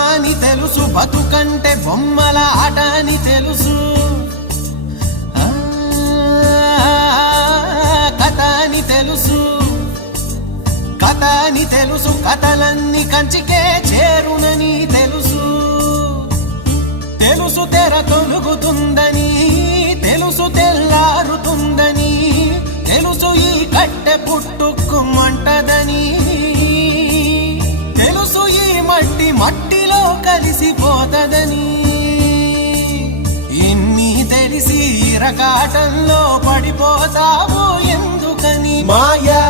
అని తెలుసు బతుకంటే బొమ్మల ఆట అని తెలుసు కథ అని తెలుసు కథ అని తెలుసు కథలన్నీ కంచికే చేరునని తెలుసు తెలుసు తెర తొలుగుతుందని తెలుసు తెల్లారుతుందని తెలుసు ఈ కట్టె పుట్టుకుమంటదని తెలుసు ఈ మట్టి మట్టి కలిసిపోతదని ఎన్ని తెలిసి రకాటంలో పడిపోతావు ఎందుకని మాయా